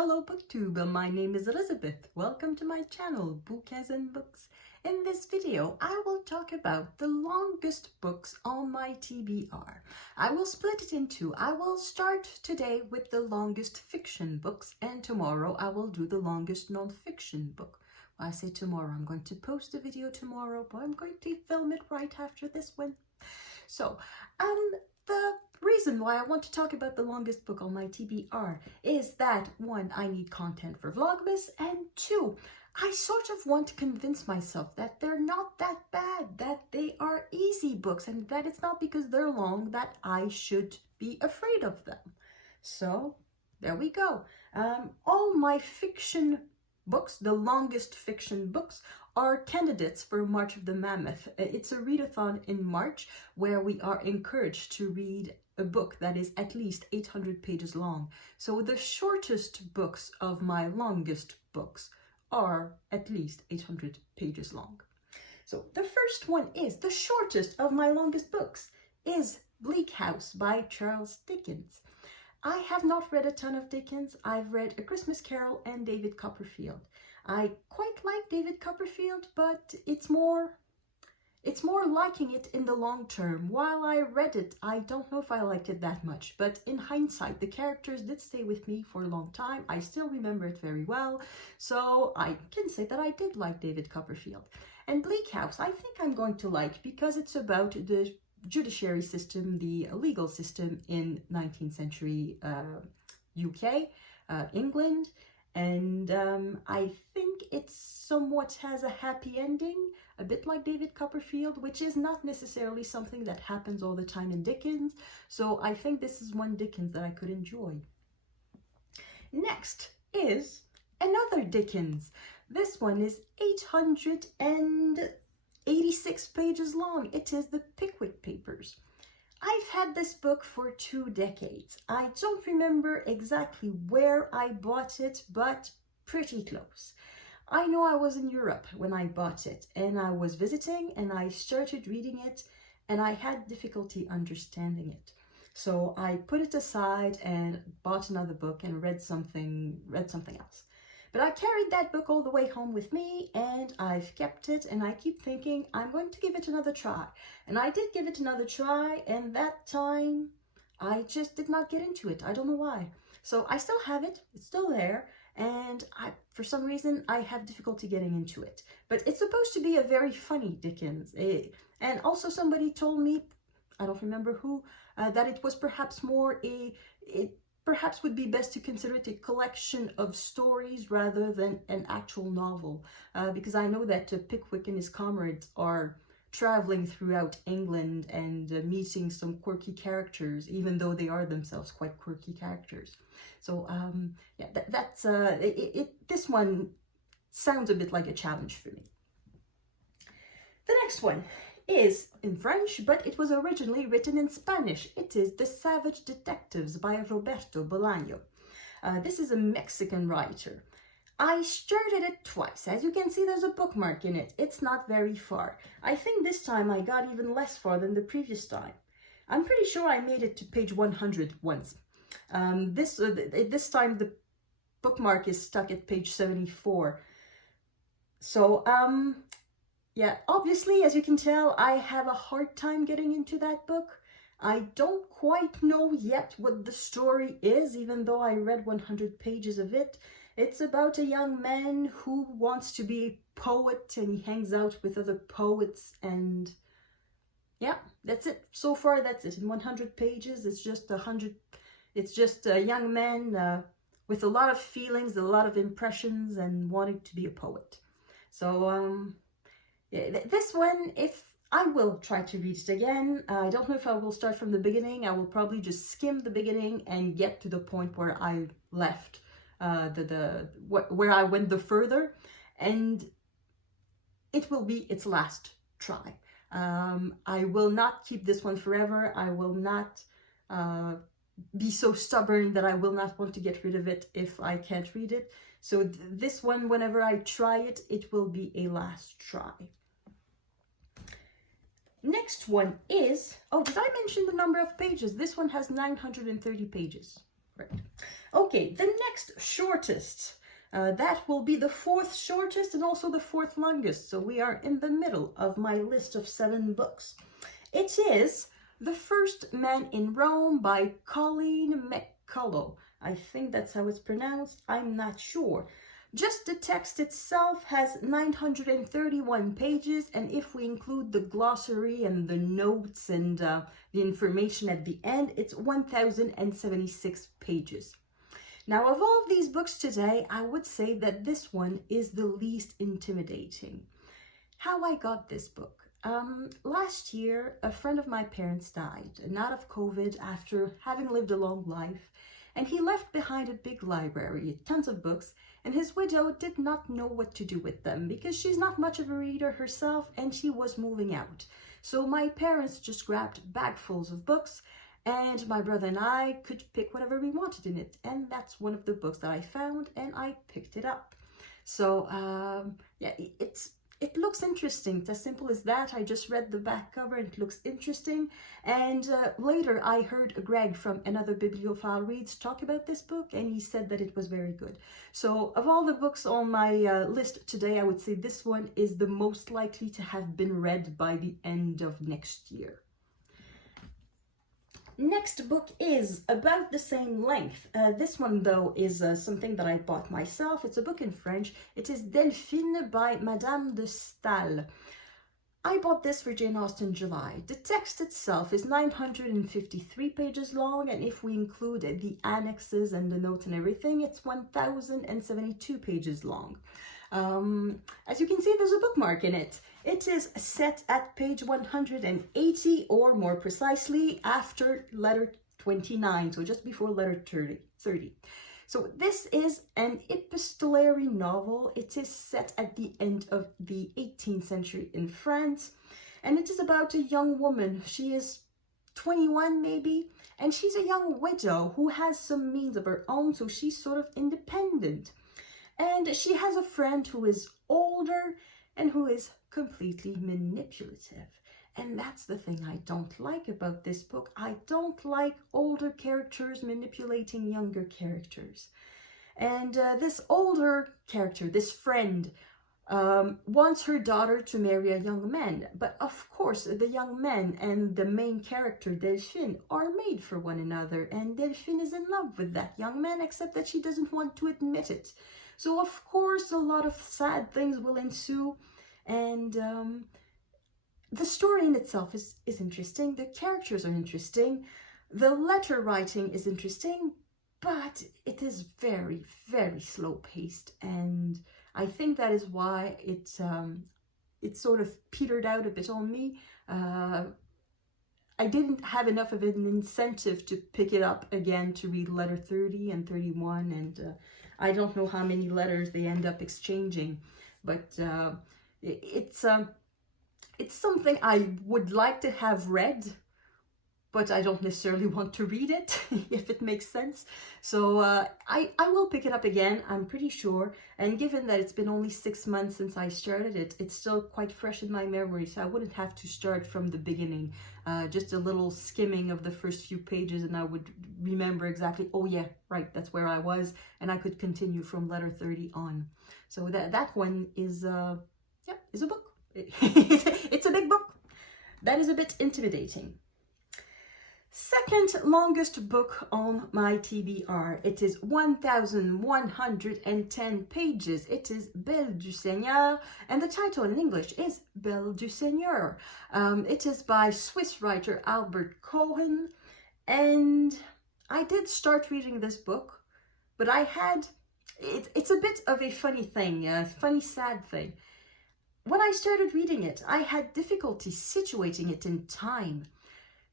Hello BookTube, my name is Elizabeth. Welcome to my channel, Bouquets and Books. In this video, I will talk about the longest books on my TBR. I will split it in two. I will start today with the longest fiction books, and tomorrow I will do the longest non-fiction book. Well, I say tomorrow, I'm going to post the video tomorrow, but I'm going to film it right after this one. So, the reason why I want to talk about the longest book on my TBR is that, one, I need content for Vlogmas, and two, I sort of want to convince myself that they're not that bad, that they are easy books, and that it's not because they're long that I should be afraid of them. So, there we go. All my fiction books, the longest fiction books, are candidates for March of the Mammoth. It's a readathon in March where we are encouraged to read a book that is at least 800 pages long. So the shortest books of my longest books are at least 800 pages long. So the first one is, the shortest of my longest books is Bleak House by Charles Dickens. I have not read a ton of Dickens. I've read A Christmas Carol and David Copperfield. I quite like David Copperfield, but it's more liking it in the long term. While I read it, I don't know if I liked it that much, but in hindsight, the characters did stay with me for a long time. I still remember it very well, so I can say that I did like David Copperfield. And Bleak House, I think I'm going to like because it's about the judiciary system, the legal system in 19th century UK, England. And I think it somewhat has a happy ending, a bit like David Copperfield, which is not necessarily something that happens all the time in Dickens. So I think this is one Dickens that I could enjoy. Next is another Dickens. This one is 886 pages long. It is the Pickwick Papers. I've had this book for 2 decades. I don't remember exactly where I bought it, but pretty close. I know I was in Europe when I bought it, and I was visiting, and I started reading it, and I had difficulty understanding it. So I put it aside and bought another book and read something else. But I carried that book all the way home with me, and I've kept it, and I keep thinking I'm going to give it another try. And I did give it another try, and that time I just did not get into it. I don't know why. So I still have it. It's still there, and for some reason I have difficulty getting into it. But it's supposed to be a very funny Dickens. And also somebody told me, I don't remember who, that it was perhaps more perhaps would be best to consider it a collection of stories rather than an actual novel, because I know that Pickwick and his comrades are traveling throughout England and meeting some quirky characters, even though they are themselves quite quirky characters. So yeah, this one sounds a bit like a challenge for me. The next one is in French, but it was originally written in Spanish. It is The Savage Detectives by Roberto Bolaño. This is a Mexican writer. I started it twice. As you can see, there's a bookmark in it. It's not very far. I think this time I got even less far than the previous time. I'm pretty sure I made it to page 100 once. This time the bookmark is stuck at page 74. So, yeah, obviously, as you can tell, I have a hard time getting into that book. I don't quite know yet what the story is, even though I read 100 pages of it. It's about a young man who wants to be a poet, and he hangs out with other poets, and yeah, that's it. So far, that's it. In 100 pages, it's just a young man with a lot of feelings, a lot of impressions, and wanting to be a poet. So, yeah, this one, if I will try to read it again. I don't know if I will start from the beginning. I will probably just skim the beginning and get to the point where I left, where I went the further, and it will be its last try. I will not keep this one forever. I will not be so stubborn that I will not want to get rid of it if I can't read it. So this one, whenever I try it, it will be a last try. Next one is, oh, did I mention the number of pages? This one has 930 pages. Right. Okay, the next shortest. That will be the fourth shortest and also the fourth longest. So we are in the middle of my list of 7 books. It is The First Man in Rome by Colleen McCullough. I think that's how it's pronounced. I'm not sure. Just the text itself has 931 pages, and if we include the glossary and the notes and the information at the end, it's 1076 pages. Now, of all of these books today, I would say that this one is the least intimidating. How I got this book. Last year, a friend of my parents died, not of COVID, after having lived a long life, and he left behind a big library, tons of books, and his widow did not know what to do with them because she's not much of a reader herself and she was moving out. So my parents just grabbed bagfuls of books, and my brother and I could pick whatever we wanted in it, and that's one of the books that I found and I picked it up. So yeah, it looks interesting. It's as simple as that. I just read the back cover and it looks interesting. And later I heard Greg from Another Bibliophile Reads talk about this book, and he said that it was very good. So of all the books on my list today, I would say this one is the most likely to have been read by the end of next year. Next book is about the same length. This one, though, is something that I bought myself. It's a book in French. It is Delfin by Madame de Staël. I bought this for Jane Austen in July. The text itself is 953 pages long, and if we include the annexes and the notes and everything, it's 1072 pages long. As you can see, there's a bookmark in it. It is set at page 180, or more precisely, after letter 29, so just before letter 30. So this is an epistolary novel. It is set at the end of the 18th century in France, and it is about a young woman. She is 21 maybe, and she's a young widow who has some means of her own, so she's sort of independent. And she has a friend who is older and who is completely manipulative. And that's the thing I don't like about this book. I don't like older characters manipulating younger characters. And this older character, this friend, wants her daughter to marry a young man. But of course, the young man and the main character, Delfin, are made for one another. And Delfin is in love with that young man, except that she doesn't want to admit it. So of course, a lot of sad things will ensue. And the story in itself is interesting. The characters are interesting. The letter writing is interesting, but it is very, very slow paced. And I think that is why it sort of petered out a bit on me. I didn't have enough of an incentive to pick it up again to read letter 30 and 31. And I don't know how many letters they end up exchanging, but it's something I would like to have read, but I don't necessarily want to read it, if it makes sense. So I will pick it up again, I'm pretty sure. And given that it's been only 6 months since I started it, it's still quite fresh in my memory, so I wouldn't have to start from the beginning. Just a little skimming of the first few pages and I would remember exactly, oh yeah, right, that's where I was, and I could continue from letter 30 on. So that one is a book. It's a big book. That is a bit intimidating. Second longest book on my TBR. It is 1110 pages. It is Belle du Seigneur, and the title in English is Belle du Seigneur. It is by Swiss writer Albert Cohen, and I did start reading this book, but it's a bit of a funny thing, a funny, sad thing. When I started reading it, I had difficulty situating it in time,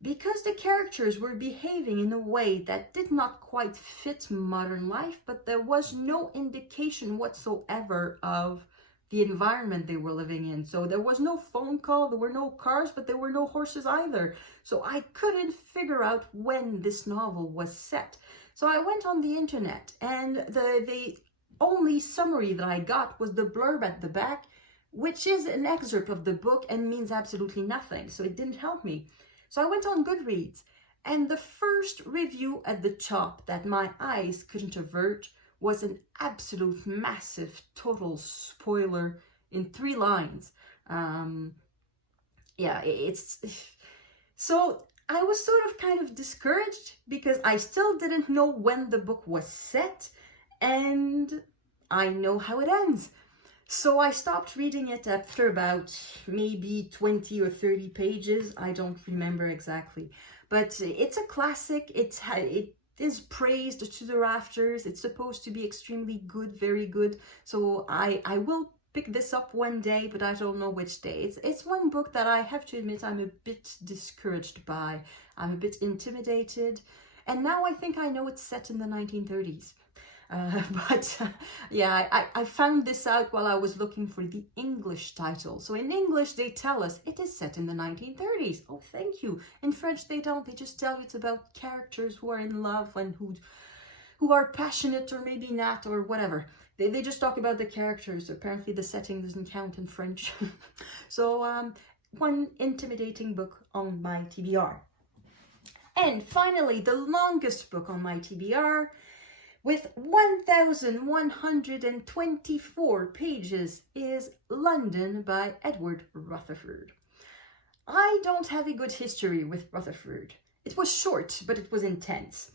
because the characters were behaving in a way that did not quite fit modern life, but there was no indication whatsoever of the environment they were living in. So there was no phone call, there were no cars, but there were no horses either. So I couldn't figure out when this novel was set. So I went on the internet, and the only summary that I got was the blurb at the back, which is an excerpt of the book and means absolutely nothing. So it didn't help me. So I went on Goodreads, And the first review at the top that my eyes couldn't avert was an absolute massive total spoiler in 3 lines. Yeah, it's... So I was sort of kind of discouraged because I still didn't know when the book was set, and I know how it ends. So I stopped reading it after about maybe 20 or 30 pages. I don't remember exactly. But it's a classic. It is praised to the rafters. It's supposed to be extremely good, very good. So I will pick this up one day, but I don't know which day. It's one book that I have to admit I'm a bit discouraged by. I'm a bit intimidated. And now I think I know it's set in the 1930s. Yeah, I found this out while I was looking for the English title. So in English, they tell us it is set in the 1930s. Oh, thank you. In French, they don't. They just tell you it's about characters who are in love and who are passionate or maybe not or whatever. They just talk about the characters. Apparently, the setting doesn't count in French. So one intimidating book on my TBR. And finally, the longest book on my TBR, with 1,124 pages, is London by Edward Rutherford. I don't have a good history with Rutherford. It was short, but it was intense.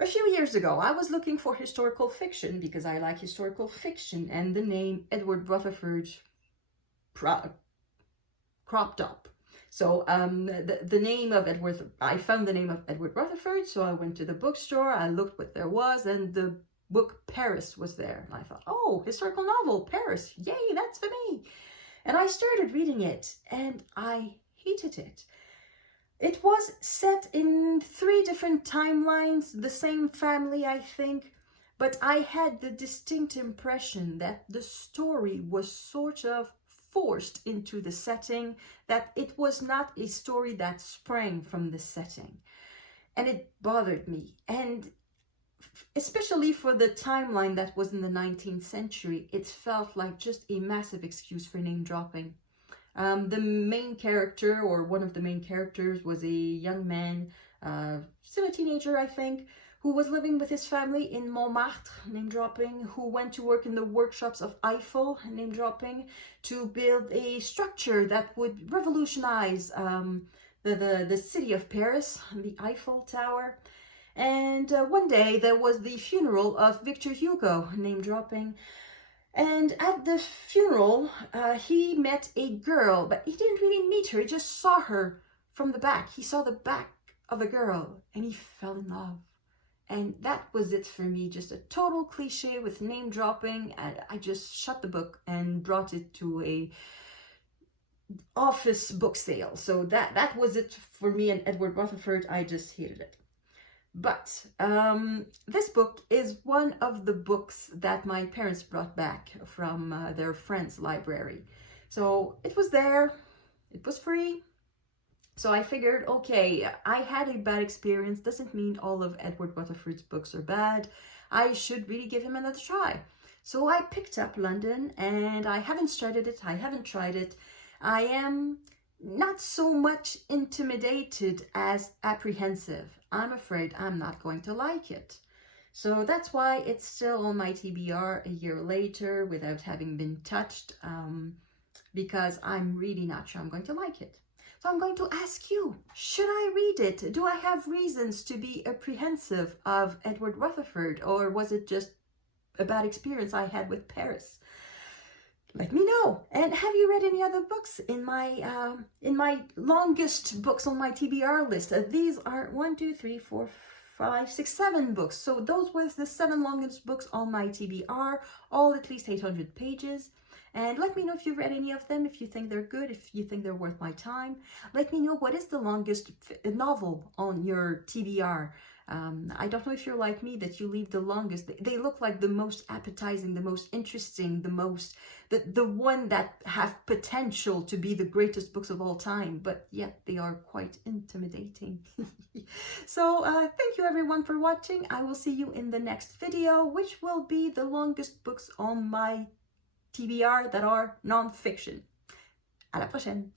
A few years ago, I was looking for historical fiction because I like historical fiction, and the name Edward Rutherford cropped up. So the name of I found the name of Edward Rutherford, so I went to the bookstore, I looked what there was, and the book Paris was there. And I thought, oh, historical novel, Paris, yay, that's for me. And I started reading it, and I hated it. It was set in 3 different timelines, the same family, I think, but I had the distinct impression that the story was sort of forced into the setting, that it was not a story that sprang from the setting. And it bothered me. And especially for the timeline that was in the 19th century, it felt like just a massive excuse for name dropping. The main character, or one of the main characters, was a young man, still a teenager, I think, who was living with his family in Montmartre, name dropping, who went to work in the workshops of Eiffel, name dropping, to build a structure that would revolutionize the city of Paris, the Eiffel Tower. And one day there was the funeral of Victor Hugo, name dropping. And at the funeral, he met a girl, but he didn't really meet her. He just saw her from the back. He saw the back of a girl and he fell in love. And that was it for me, just a total cliche with name dropping. And I just shut the book and brought it to a office book sale. So that was it for me and Edward Rutherford. I just hated it. But this book is one of the books that my parents brought back from their friend's library. So it was there, it was free. So I figured, okay, I had a bad experience. Doesn't mean all of Edward Rutherford's books are bad. I should really give him another try. So I picked up London, and I haven't started it. I haven't tried it. I am not so much intimidated as apprehensive. I'm afraid I'm not going to like it. So that's why it's still on my TBR a year later without having been touched, because I'm really not sure I'm going to like it. So I'm going to ask you, should I read it? Do I have reasons to be apprehensive of Edward Rutherford, or was it just a bad experience I had with Paris? Let me know. And have you read any other books in my longest books on my TBR list? These are 1, 2, 3, 4, 5, 6, 7 books. So those were the 7 longest books on my TBR, all at least 800 pages. And let me know if you've read any of them, if you think they're good, if you think they're worth my time. Let me know what is the longest novel on your TBR. I don't know if you're like me, that you leave the longest. They look like the most appetizing, the most interesting, the one that have potential to be the greatest books of all time, but yet they are quite intimidating. So thank you everyone for watching. I will see you in the next video, which will be the longest books on my TBR that are non-fiction. À la prochaine!